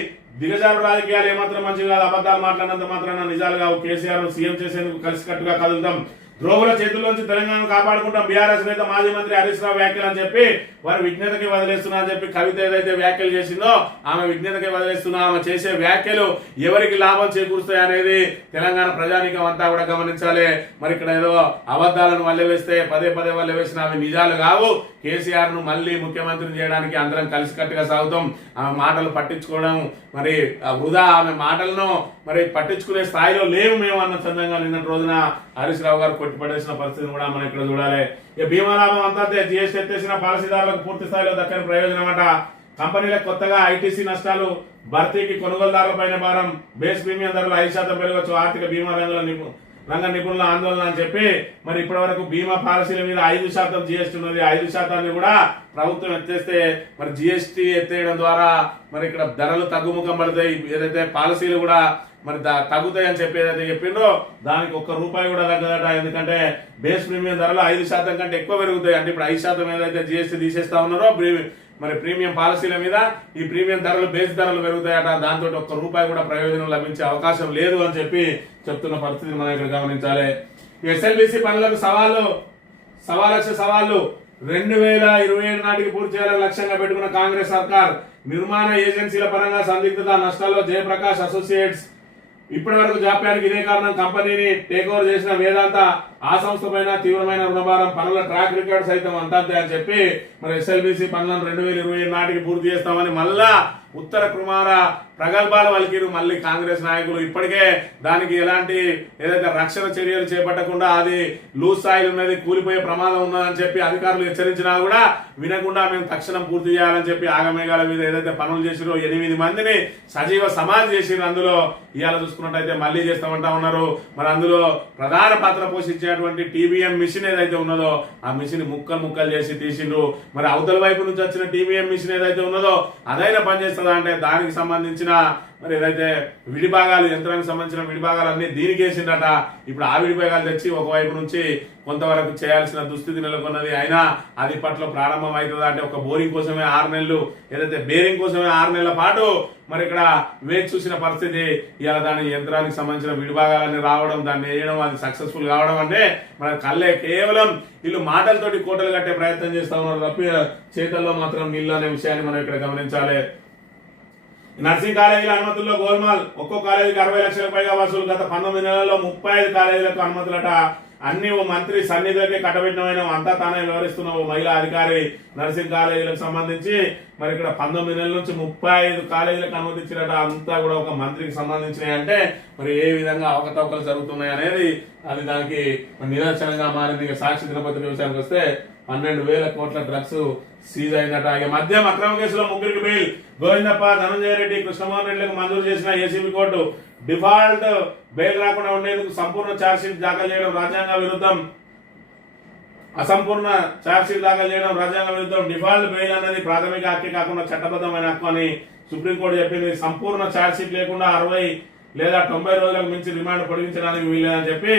దిగజారు రాజకీయాలు ఏమాత్రం మంచిగా కాదు. అబద్ధాలు మాట్లాడినంత మాత్రాన నిజాలు కావు. కేసీఆర్ సీఎం చేసేందుకు కలిసికట్టుగా కదులుతాం, ద్రోగుల చేతుల్లోంచి తెలంగాణను కాపాడుకుంటాం. బీఆర్ఎస్ నేత మాజీ మంత్రి హరీష్ రావు వ్యాఖ్యలు అని చెప్పి వారి విజ్ఞతకి వదిలేస్తున్నా అని చెప్పి కవిత ఏదైతే వ్యాఖ్యలు చేసిందో ఆమె విజ్ఞతకి వదిలేస్తున్నా. ఆమె చేసే వ్యాఖ్యలు ఎవరికి లాభం చేకూరుస్తాయి అనేది తెలంగాణ ప్రజానీకం అంతా కూడా గమనించాలి. మరి ఇక్కడ ఏదో అబద్ధాలను వల్లవేస్తే పదే వల్లవేసిన అవి నిజాలు కావు. కేసీఆర్ ను మళ్ళీ ముఖ్యమంత్రిని చేయడానికి అందరం కలిసికట్టుగా సాగుతాం. ఆమె మాటలు పట్టించుకోవడం మరి వృధా. ఆమె మాటలను మరి పట్టించుకునే స్థాయిలో లేవు మేము అన్న చందంగా నిన్నటి రోజున హరీష్ రావు గారు కొట్టిపడేసిన పరిస్థితిని కూడా మనం ఇక్కడ చూడాలి. భీమా లాభం అంతా జిఎస్టీ ఎత్తేసిన పాలసీదారులకు పూర్తి స్థాయిలో దక్కని ప్రయోజనం అట. కంపెనీలకు కొత్తగా ఐటీసీ నష్టాలు భర్తీకి కొనుగోలుదారులపైన భారం, బేస్ ప్రీమియం ధరలు 5% పెరగవచ్చు, ఆర్థిక బీమా రంగ నిపుణుల ఆందోళన అని చెప్పి మరి ఇప్పటి వరకు బీమా పాలసీల మీద 5% జిఎస్టీ ఉన్నది. 5% కూడా ప్రభుత్వం ఎత్తేస్తే మరి జిఎస్టీ ఎత్తేయడం ద్వారా మరి ఇక్కడ ధరలు తగ్గుముఖం పడతాయి. ఏదైతే పాలసీలు కూడా మరి తగ్గుతాయి అని చెప్పి ఏదైతే చెప్పిండ్రో దానికి ₹1 కూడా తగ్గదట. ఎందుకంటే బేస్ ప్రీమియం ధరలు 5% కంటే ఎక్కువ పెరుగుతాయి. అంటే ఇప్పుడు 5% ఏదైతే జిఎస్టీ తీసేస్తా ఉన్నారో మరి ప్రీమియం పాలసీల మీద ఈ ప్రీమియం ధరలు బేస్ ధరలు పెరుగుతాయట. దాంతో ₹1 కూడా ప్రయోజనం లభించే అవకాశం లేదు అని చెప్పి చెప్తున్న పరిస్థితిని మనం ఇక్కడ గమనించాలి. ఎస్ఎల్బిసి పనులకు సవాళ్లు 2027 నాటికి పూర్తి చేయాలని లక్ష్యంగా పెట్టుకున్న కాంగ్రెస్ సర్కార్. నిర్మాణ ఏజెన్సీల పరంగా సందిగ్ధత, నష్టాల్లో జయప్రకాష్ అసోసియేట్స్. ఇప్పటి వరకు జాప్యానికి ఇదే కారణం. కంపెనీని టేక్ ఓవర్ చేసిన వేదాంత ఆ సంస్థ పైన తీవ్రమైన రుణభారం, పనుల ట్రాక్ రికార్డ్ సైతం అంతే అని చెప్పి మరి ఎస్ఎల్బిసి పనులను 2027 నాటికి పూర్తి చేస్తామని మళ్ళా ఉత్తర కుమార ప్రగల్భాలు వలికిరు మళ్ళీ కాంగ్రెస్ నాయకులు. ఇప్పటికే దానికి ఎలాంటి ఏదైతే రక్షణ చర్యలు చేపట్టకుండా అది లూజ్ సాయిల్ ఉన్నది, కూలిపోయే ప్రమాదం ఉన్నదని చెప్పి అధికారులు హెచ్చరించినా కూడా వినకుండా మేము తక్షణం పూర్తి చేయాలని చెప్పి ఆగమేఘాల మీద ఏదైతే పనులు చేసిరో 8 మందిని సజీవ సమాధి చేసిరు. అందులో ఇవాళ చూసుకున్నట్టయితే మళ్ళీ చేస్తామంటా ఉన్నారు. మరి అందులో ప్రధాన పాత్ర పోషించేటువంటి టీబీఎం మిషన్ ఏదైతే ఉన్నదో ఆ మిషన్ ముక్కలు చేసి తీసిండ్రు. మరి అవతల వైపు నుంచి వచ్చిన టీబీఎం మిషన్ ఏదైతే ఉన్నదో అదైనా పనిచేస్తుందా అంటే దానికి సంబంధించిన మరి ఏదైతే విడిభాగాలు, యంత్రానికి సంబంధించిన విడిభాగాలు అన్ని దీనికి వేసిందట. ఇప్పుడు ఆ విడిభాగాలు తెచ్చి ఒకవైపు నుంచి కొంతవరకు చేయాల్సిన దుస్థితి నెలకొన్నది. అయినా అది పట్ల ప్రారంభం అవుతుందా అంటే ఒక బోరింగ్ కోసమే 6 నెలలు, ఏదైతే బేరింగ్ కోసమే 6 నెలల పాటు మరి ఇక్కడ వేచి చూసిన పరిస్థితి. ఇలా దాని యంత్రానికి సంబంధించిన విడిభాగాలన్నీ రావడం, దాన్ని వేయడం, అది సక్సెస్ఫుల్ కావడం అంటే మన కళ్ళే. కేవలం వీళ్ళు మాటలతోటి కోటలు కట్టే ప్రయత్నం చేస్తా ఉన్నారు తప్ప చేతల్లో మాత్రం నీళ్ళు అనే విషయాన్ని మనం ఇక్కడ గమనించాలి. నర్సింగ్ కాలేజీల అనుమతుల్లో గోల్మాల్. ఒక్కో కాలేజీకి 60 లక్షలకు పైగా వసూలు. గత 19 నెలల్లో 35 కాలేజీలకు అనుమతులట. అన్ని ఓ మంత్రి సన్నిధికి కట్టబెట్టిన అంతా తానే వివరిస్తున్న ఓ మహిళా అధికారి నర్సింగ్ కాలేజీలకు సంబంధించి మరి ఇక్కడ 19 నెలల నుంచి 35 కాలేజీలకు అనుమతించినట. అంతా కూడా ఒక మంత్రికి సంబంధించినవి అంటే మరి ఏ విధంగా అవకతవకలు జరుగుతున్నాయి అనేది అది దానికి నిదర్శనంగా మారింది. సాక్షి దినపత్రిక విషయానికి వస్తే 12,000 కోట్ల డ్రగ్స్ సీజ్ అయిందట. ఇక మద్యం అక్రమ కేసులో 3కి బెయిల్. గోవిందప్ప, ధనంజయ రెడ్డి, కృష్ణమోహన్ రెడ్డిలకు మంజూరు చేసిన ఏసీబీ కోర్టు. డిఫాల్ట్ బెయిల్ రాకుండా ఉండేందుకు సంపూర్ణ ఛార్జ్షీట్ దాఖలు చేయడం రాజ్యాంగ విరుద్ధం. అసంపూర్ణ ఛార్జ్షీట్ దాఖలు చేయడం రాజ్యాంగ విరుద్ధం. డిఫాల్ట్ బెయిల్ అనేది ప్రాథమిక హక్కే కాకుండా చట్టబద్ధమైన హక్కు అని సుప్రీంకోర్టు చెప్పింది. సంపూర్ణ ఛార్జ్షీట్ లేకుండా 60 లేదా 90 రోజులకు మించి రిమాండ్ పొడిగించడానికి వీలేదని చెప్పి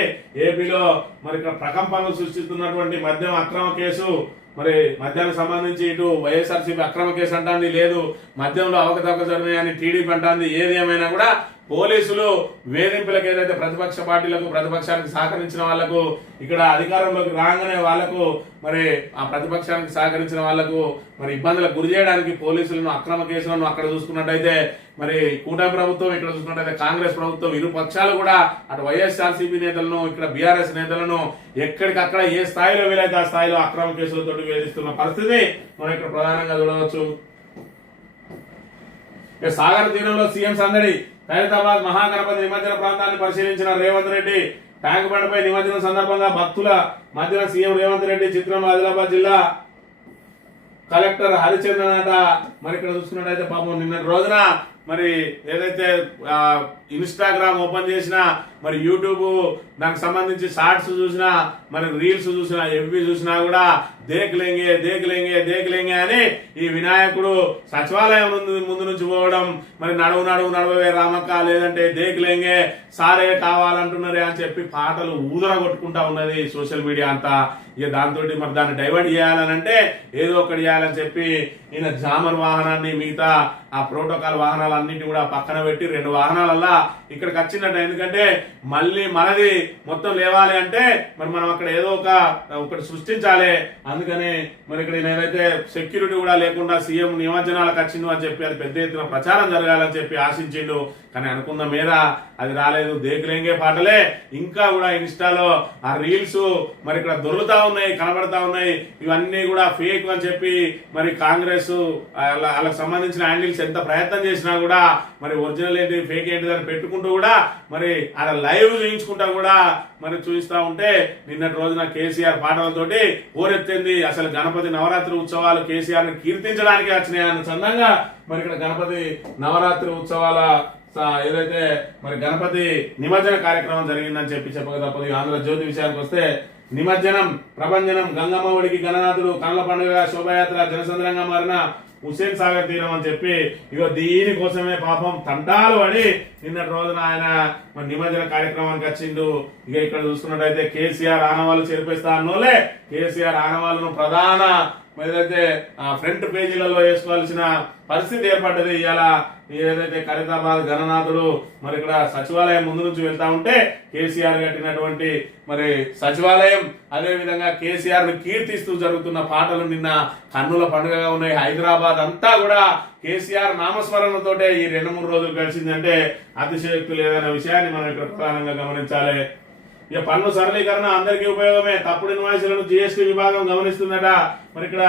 ఏపీలో మరి ఇక్కడ ప్రకంపనలు సృష్టిస్తున్నటువంటి మద్యం అక్రమ కేసు. మరి మద్యానికి సంబంధించి ఇటు వైఎస్ఆర్సీపీ అక్రమ కేసు అంటాంది, లేదు మద్యంలో అవకతవక జరిగినాయని టీడీపీ అంటాంది. ఏది ఏమైనా కూడా పోలీసులు వేధింపులకు ఏదైతే ప్రతిపక్ష పార్టీలకు, ప్రతిపక్షానికి సహకరించిన వాళ్లకు, ఇక్కడ అధికారంలోకి రాగానే వాళ్లకు మరి ఆ ప్రతిపక్షానికి సహకరించిన వాళ్లకు మరి ఇబ్బందులకు గురి చేయడానికి పోలీసులను అక్రమ కేసులను అక్కడ చూసుకున్నట్టయితే మరి కూటమి ప్రభుత్వం, ఇక్కడ చూసుకున్నట్టయితే కాంగ్రెస్ ప్రభుత్వం, ఇరు పక్షాలు కూడా అటు వైఎస్ఆర్సీపీ నేతలను, ఇక్కడ బీఆర్ఎస్ నేతలను ఎక్కడికక్కడ ఏ స్థాయిలో వీలైతే ఆ స్థాయిలో అక్రమ కేసులతో వేధిస్తున్న పరిస్థితి మనం ఇక్కడ ప్రధానంగా చూడవచ్చు. సాగర్ తీరంలో సీఎం సందడి. ఖైరతాబాద్ మహాగణపతి నిమజ్జన ప్రాంతాన్ని పరిశీలించిన రేవంత్ రెడ్డి. ట్యాంక్ బండ్పై నిమజ్జనం సందర్భంగా భక్తుల మధ్యన సీఎం రేవంత్ రెడ్డి చిత్రం. ఆదిలాబాద్ జిల్లా కలెక్టర్ హరిచందన్ అట. మరి ఇక్కడ చూసుకున్నట్టయితే పాపం నిన్నటి రోజున మరి ఏదైతే ఇన్స్టాగ్రామ్ ఓపెన్ చేసినా, మరి యూట్యూబ్ దానికి సంబంధించి షార్ట్స్ చూసినా, మరి రీల్స్ చూసినా, ఎఫ్బీ చూసినా కూడా దేక్లేంగే అని ఈ వినాయకుడు సచివాలయం ముందు నుంచి పోవడం, మరి నడవే రామక్క, లేదంటే దేక్లేంగే సారే కావాలంటున్నారే అని చెప్పి పాటలు ఊదర కొట్టుకుంటా ఉన్నది సోషల్ మీడియా అంతా. ఇక దాంతో మరి దాన్ని డైవర్ట్ చేయాలనంటే ఏదో ఒకటి చేయాలని చెప్పి ఈయన జామర్ వాహనాన్ని, మిగతా ఆ ప్రోటోకాల్ వాహనాలన్నింటి కూడా పక్కన పెట్టి 2 వాహనాలల్లా ఇక్కడికి వచ్చిందట. ఎందుకంటే మళ్ళీ మనది మొత్తం లేవాలి అంటే మరి మనం అక్కడ ఏదో ఒకటి సృష్టించాలి. అందుకని మరి ఇక్కడ ఏదైతే సెక్యూరిటీ కూడా లేకుండా సీఎం నిమజ్జనాలకు వచ్చిండు అని చెప్పి అది పెద్ద ఎత్తున ప్రచారం జరగాలని చెప్పి ఆశించిండు. కానీ అనుకున్న మేర అది రాలేదు. దేకులేంగే పాటలే ఇంకా కూడా ఇన్స్టాలో ఆ రీల్స్ మరి ఇక్కడ దొరుకుతా ఉన్నాయి, కనబడతా ఉన్నాయి. ఇవన్నీ కూడా ఫేక్ అని చెప్పి మరి కాంగ్రెస్ వాళ్ళకి సంబంధించిన హ్యాండిల్స్ ఎంత ప్రయత్నం చేసినా కూడా మరి ఒరిజినల్ ఏంటి ఫేక్ ఏంటి అని పెట్టుకుంటూ కూడా మరి ఆడ లైవ్ చూయించుకుంటా కూడా మరి చూపిస్తా ఉంటే నిన్నటి రోజున కేసీఆర్ పాటలతోటి ఓరెత్తింది. అసలు గణపతి నవరాత్రి ఉత్సవాలు కేసీఆర్ ని కీర్తించడానికి వచ్చినాయి అన్న చందంగా మరి ఇక్కడ గణపతి నవరాత్రి ఉత్సవాల ఏదైతే మరి గణపతి నిమజ్జన కార్యక్రమం జరిగిందని చెప్పక తప్పదు. ఆంధ్రజ్యోతి విషయానికి వస్తే నిమజ్జనం ప్రభంజనం గంగమ్మ ఒడికి గణనాథుడు కళ్ళ పండుగ శోభయాత్ర జనసంద్రంగా మారిన హుస్సేన్ సాగర్ తీరం అని చెప్పి ఇగో దీనికోసమే పాపం తంటాలు పడి నిన్నటి రోజున ఆయన నిమజ్జన కార్యక్రమానికి వచ్చిండు. ఇక ఇక్కడ చూసుకున్నట్టయితే కేసీఆర్ ఆనవాళ్ళు చేర్పిస్తా అన్నోలే కేసీఆర్ ఆనవాళ్ళను ప్రధాన ఏదైతే ఫ్రంట్ పేజీలలో వేసుకోవాల్సిన పరిస్థితి ఏర్పడ్డది. ఇవాళ ఏదైతే ఖైరతాబాద్ గణనాథుడు మరి ఇక్కడ సచివాలయం ముందు నుంచి వెళ్తా ఉంటే కేసీఆర్ కట్టినటువంటి మరి సచివాలయం అదే విధంగా కేసీఆర్ ని కీర్తిస్తూ జరుగుతున్న పాటలు నిన్న కన్నుల పండుగగా ఉన్నాయి. హైదరాబాద్ అంతా కూడా కేసీఆర్ నామస్మరణతోటే ఈ 2-3 రోజులు గడిచిందంటే అతిశయోక్తి లేదనే విషయాన్ని మనం ఇక్కడ ప్రధానంగా గమనించాలి. ఇక పన్ను సరళీకరణ అందరికీ ఉపయోగమే. తప్పుడు ఇన్వాయిస్లను జీఎస్టీ విభాగం గమనిస్తుందట. మరి ఇక్కడ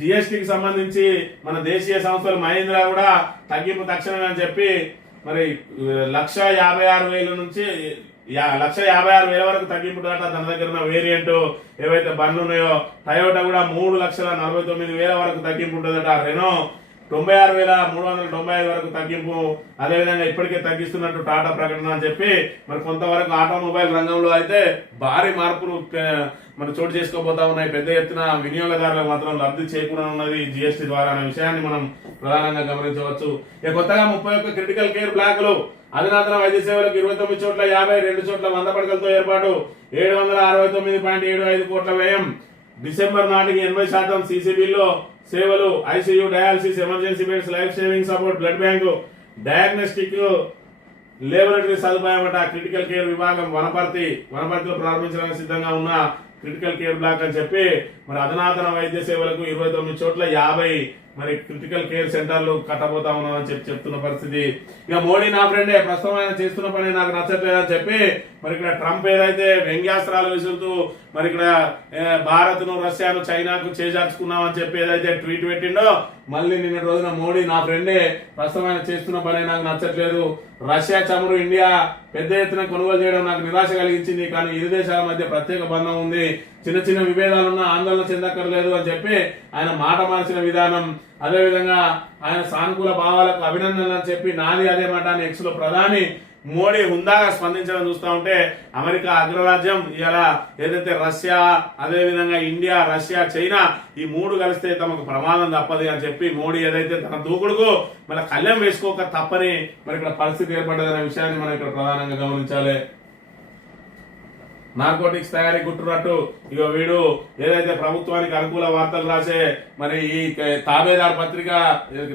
జీఎస్టీకి సంబంధించి మన దేశీయ సంస్థలు మహీంద్రా కూడా తగ్గింపు తక్షణమే అని చెప్పి మరి 1,56,000 నుంచి 1,56,000 వరకు తగ్గింపు దాట తన దగ్గర ఉన్న వేరియంట్ ఏవైతే బండ్లు ఉన్నాయో టయోటా కూడా 3,49,000 వరకు తగ్గింపు ఉంటుందట. రెనో 96,395 వరకు తగ్గింపు. అదేవిధంగా ఇప్పటికే తగ్గిస్తున్నట్టు టాటా ప్రకటన అని చెప్పి మరి కొంతవరకు ఆటోమొబైల్ రంగంలో అయితే భారీ మార్పులు మరి చోటు చేసుకోబోతా ఉన్నాయి. పెద్ద ఎత్తున వినియోగదారులకు మాత్రం లబ్ధి చేకూరనున్నది జీఎస్టీ ద్వారా అనే విషయాన్ని మనం ప్రధానంగా గమనించవచ్చు. ఇక కొత్తగా 31 క్రిటికల్ కేర్ బ్లాకులు అధునాతన వైద్య సేవలకు 29 చోట్ల 52 చోట్ల 100 పడకలతో ఏర్పాటు 769.75 కోట్ల వ్యయం. డిసెంబర్ నాటికి 80% సీసీబీలో సేవలు ICU dialysis emergency beds life saving support blood bank diagnostic laboratory సదుపాయం అట. క్రిటికల్ కేర్ విభాగం వనపర్తిలో ప్రారంభించడానికి సిద్ధంగా ఉన్న క్రిటికల్ కేర్ బ్లాక్ అని చెప్పి మరి అధునాతన వైద్య సేవలకు 29 చోట్ల 50 మరి క్రిటికల్ కేర్ సెంటర్లు కట్టబోతా ఉన్నామని చెప్తున్న పరిస్థితి. ఇక మోడీ నా ఫ్రెండే ప్రస్తుతం ఆయన చేస్తున్న పని నాకు నచ్చట్లేదని చెప్పి మరి ఇక్కడ ట్రంప్ ఏదైతే వ్యంగ్యాస్త్రాలు విసురుతూ మరి ఇక్కడ భారత్ ను రష్యాను చైనాకు చేజార్చుకున్నామని చెప్పి ఏదైతే ట్వీట్ పెట్టిండో మళ్ళీ నిన్న రోజున మోడీ నా ఫ్రెండే ప్రస్తుతం ఆయన చేస్తున్న పని నాకు నచ్చట్లేదు. రష్యా చమురు ఇండియా పెద్ద ఎత్తున కొనుగోలు చేయడం నాకు నిరాశ కలిగించింది. కానీ ఇరు దేశాల మధ్య ప్రత్యేక బంధం ఉంది. చిన్న చిన్న విభేదాలున్నా ఆందోళన చెందక్కర్లేదు అని చెప్పి ఆయన మాట మార్చిన విధానం, అదేవిధంగా ఆయన సానుకూల భావాలకు అభినందనలు అని చెప్పి నాది అదే మాట అని ఎక్స్ లో ప్రధాని మోడీ హుందాగా స్పందించడం చూస్తా ఉంటే అమెరికా అగ్రరాజ్యం ఇలా ఏదైతే రష్యా అదేవిధంగా ఇండియా రష్యా చైనా ఈ 3 కలిస్తే తమకు ప్రమాదం తప్పదు అని చెప్పి మోడీ ఏదైతే తన దూకుడుకు మన కళ్యాణం వేసుకోక తప్పని మరి ఇక్కడ పరిస్థితి ఏర్పడ్డదనే విషయాన్ని మనం ఇక్కడ ప్రధానంగా గమనించాలి. నార్కోటిక్స్ తయారీ గుట్టురట్టు ఇక వీడు ఏదైతే ప్రభుత్వానికి అనుకూల వార్తలు రాసే మరి ఈ తాబేదార్ పత్రిక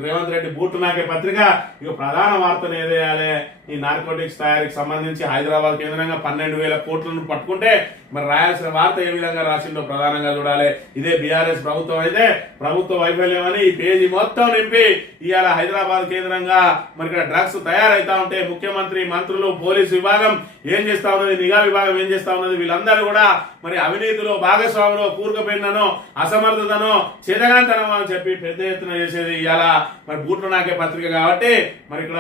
రేవంత్ రెడ్డి బూటు నాకే పత్రిక ఇక ప్రధాన వార్తను ఏదేయాలి ఈ నార్కోటిక్స్ తయారీకి సంబంధించి హైదరాబాద్ కేంద్రంగా 12,000 కోట్లను పట్టుకుంటే మరి రాయాల్సిన వార్త ఏ విధంగా రాసిందో ప్రధానంగా చూడాలి. ఇదే బీఆర్ఎస్ ప్రభుత్వం అయితే ప్రభుత్వ వైఫల్యం అని ఈ పేజీ మొత్తం నింపి ఇవాళ హైదరాబాద్ కేంద్రంగా మరి ఇక్కడ డ్రగ్స్ తయారైతా ఉంటే ముఖ్యమంత్రి మంత్రులు పోలీసు విభాగం ఏం చేస్తా ఉన్నది, నిఘా విభాగం ఏం చేస్తా ఉన్నది, వీళ్ళందరూ కూడా మరి అవినీతిలో భాగస్వాములో కూరుకుపోయిననో అసమర్థతనో చేతగాంతనమో అని చెప్పి పెద్ద ఎత్తున చేసేది ఇవాళ మరి బూట్లు నాకే పత్రిక కాబట్టి మరి ఇక్కడ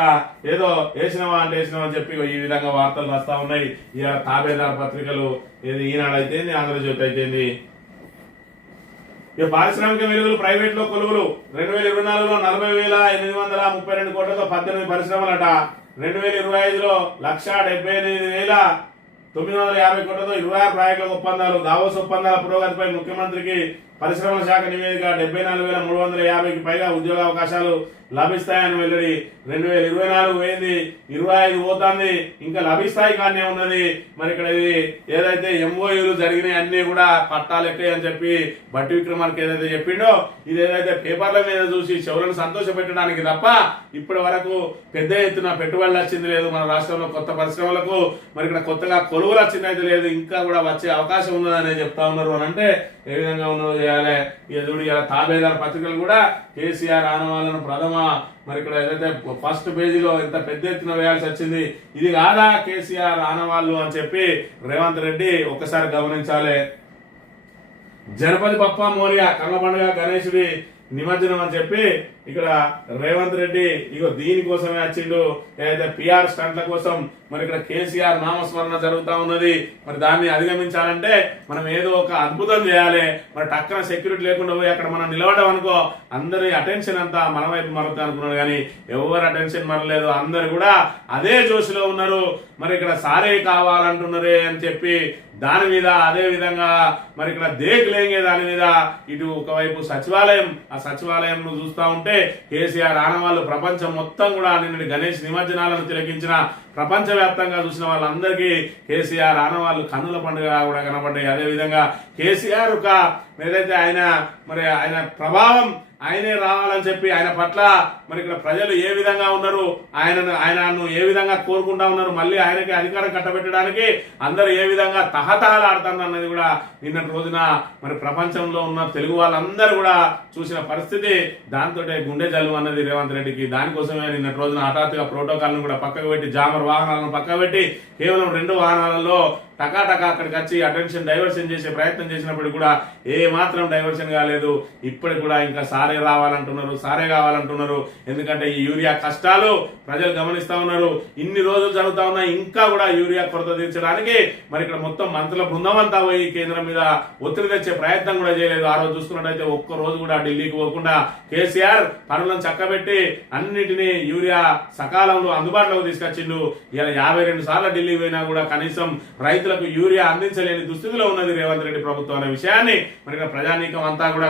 ఏదో వేసినవా అంటే వేసినవా అని చెప్పి ఈ విధంగా వార్తలు వస్తా ఉన్నాయి. ఇవాళ తాబేదార్ పత్రికలు ఏది ఈనాడు అయితేంది ఆంధ్రజ్యోతి అయితేంది. ఇక పారిశ్రామిక వెలుగులు ప్రైవేట్ లో కొలువులు 2024లో 40,832 కోట్లతో 18 పరిశ్రమలట. 2025లో 1,78,950 కోట్లతో 26 ప్రాజెక్టుల ఒప్పందాలు. దావోస్ ఒప్పందాల పురోగతిపై ముఖ్యమంత్రికి పరిశ్రమల శాఖ నివేదిక. 74,350కి పైగా ఉద్యోగ అవకాశాలు లభిస్తాయని వెల్లడి. 2024 పోయింది, 25 పోతుంది, ఇంకా లభిస్తాయి కానీ ఉన్నది. మరి ఇక్కడ ఇది ఏదైతే ఎంఓయూలు జరిగినాయి అన్ని కూడా పట్టాలెక్కాయి అని చెప్పి బట్టి విక్రమార్క ఏదైతే చెప్పిండో ఇది ఏదైతే పేపర్ల మీద చూసి చెవులను సంతోష పెట్టడానికి తప్ప ఇప్పటి వరకు పెద్ద ఎత్తున పెట్టుబడులు వచ్చింది లేదు మన రాష్ట్రంలో. కొత్త పరిశ్రమలకు మరి ఇక్కడ కొత్తగా కొలువులు వచ్చింది అయితే లేదు, ఇంకా కూడా వచ్చే అవకాశం ఉన్నదని చెప్తా ఉన్నారు. అని అంటే ఏ విధంగా ఉన్నదో చేయాలి. ఇక చూడు ఇలా తాబేదార్ పత్రికలు కూడా కేసీఆర్ ఆనవాళ్లను ప్రథమ మరి ఇక్కడ ఏదైతే ఫస్ట్ పేజీలో ఎంత పెద్ద ఎత్తున వేయాల్సి వచ్చింది, ఇది కాదా కేసీఆర్ ఆనవాళ్లు అని చెప్పి రేవంత్ రెడ్డి ఒక్కసారి గమనించాలి. జనపతి బప్ప మోరియా కర్ల పండుగ గణేశుడి నిమజ్జనం అని చెప్పి ఇక్కడ రేవంత్ రెడ్డి ఇగో దీనికోసమే వచ్చిండు, ఏదైతే పిఆర్ స్టంట్ల కోసం. మరి ఇక్కడ కేసీఆర్ నామస్మరణ జరుగుతా ఉన్నది. మరి దాన్ని అధిగమించాలంటే మనం ఏదో ఒక అద్భుతం చేయాలి. మరి టక్కన సెక్యూరిటీ లేకుండా పోయి అక్కడ మనం నిలబడ్డం అనుకో, అందరి అటెన్షన్ అంతా మన వైపు మరుగుతా అనుకున్నాడు, కానీ ఎవరు అటెన్షన్ మరలేదు. అందరు కూడా అదే జోషిలో ఉన్నారు. మరి ఇక్కడ సారే కావాలంటున్నారే అని చెప్పి దాని మీద, అదే విధంగా మరి ఇక్కడ దేకులేంగే దాని మీద ఇటు ఒకవైపు సచివాలయం, ఆ సచివాలయం చూస్తా ఉంటే కేసీఆర్ ఆనవాళ్ళు ప్రపంచం మొత్తం కూడా నిన్నటి గణేష్ నిమజ్జనాలను తిలకించిన ప్రపంచవ్యాప్తంగా చూసిన వాళ్ళందరికీ కేసీఆర్ ఆనవాళ్ళు కన్నుల పండుగ కూడా కనబడ్డాయి. అదేవిధంగా కేసీఆర్ ఒక ఏదైతే ఆయన ప్రభావం ఆయనే రావాలని చెప్పి ఆయన పట్ల మరి ఇక్కడ ప్రజలు ఏ విధంగా ఉన్నారు, ఆయనను ఏ విధంగా కోరుకుంటా ఉన్నారు, మళ్ళీ ఆయనకి అధికారం కట్టబెట్టడానికి అందరూ ఏ విధంగా తహతహలాడుతున్నారు అన్నది కూడా నిన్నటి రోజున మరి ప్రపంచంలో ఉన్న తెలుగు వాళ్ళందరూ కూడా చూసిన పరిస్థితి. దాంతో గుండె జల్లు అన్నది రేవంత్ రెడ్డికి. దానికోసమే నిన్నటి రోజున హఠాత్తుగా ప్రోటోకాల్ను కూడా పక్కకు పెట్టి, జామర్ వాహనాలను పక్కకు పెట్టి కేవలం 2 వాహనాలలో టకాటకా అక్కడికి వచ్చి అటెన్షన్ డైవర్షన్ చేసే ప్రయత్నం చేసినప్పుడు కూడా ఏ మాత్రం డైవర్షన్ కాలేదు. ఇప్పటికి కూడా ఇంకా సారే రావాలంటున్నారు, సారే కావాలంటున్నారు. ఎందుకంటే ఈ యూరియా కష్టాలు ప్రజలు గమనిస్తా ఉన్నారు. ఇన్ని రోజులు జరుగుతా ఉన్నా ఇంకా కూడా యూరియా కొరత తీర్చడానికి మరి ఇక్కడ మొత్తం మంత్రుల బృందం అంతా పోయి కేంద్రం మీద ఒత్తిడి తెచ్చే ప్రయత్నం కూడా చేయలేదు. ఆ రోజు చూసుకున్నట్టయితే ఒక్క రోజు కూడా ఢిల్లీకి పోకుండా కేసీఆర్ పనులను చక్కబెట్టి అన్నిటినీ యూరియా సకాలంలో అందుబాటులోకి తీసుకొచ్చిండు. ఇలా 52 సార్లు ఢిల్లీ పోయినా కూడా కనీసం రైతులకు యూరియా అందించలేని దుస్థితిలో ఉన్నది రేవంత్ రెడ్డి ప్రభుత్వం అనే విషయాన్ని మరి ప్రజానీకం అంతా కూడా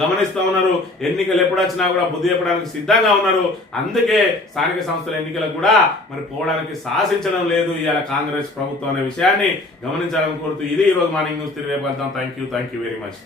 గమనిస్తూ ఉన్నారు. ఎన్నికలు ఎప్పుడు వచ్చినా కూడా బుద్ధి చెప్పడానికి సిద్ధంగా ఉన్నారు. అందుకే స్థానిక సంస్థల ఎన్నికలకు కూడా మరి పోవడానికి సాహసించడం లేదు ఇవాళ కాంగ్రెస్ ప్రభుత్వం అనే విషయాన్ని గమనించాలని కోరుతూ ఇది ఈ రోజు మార్నింగ్ న్యూస్. తిరిగి వెళ్తాం. Thank you very much.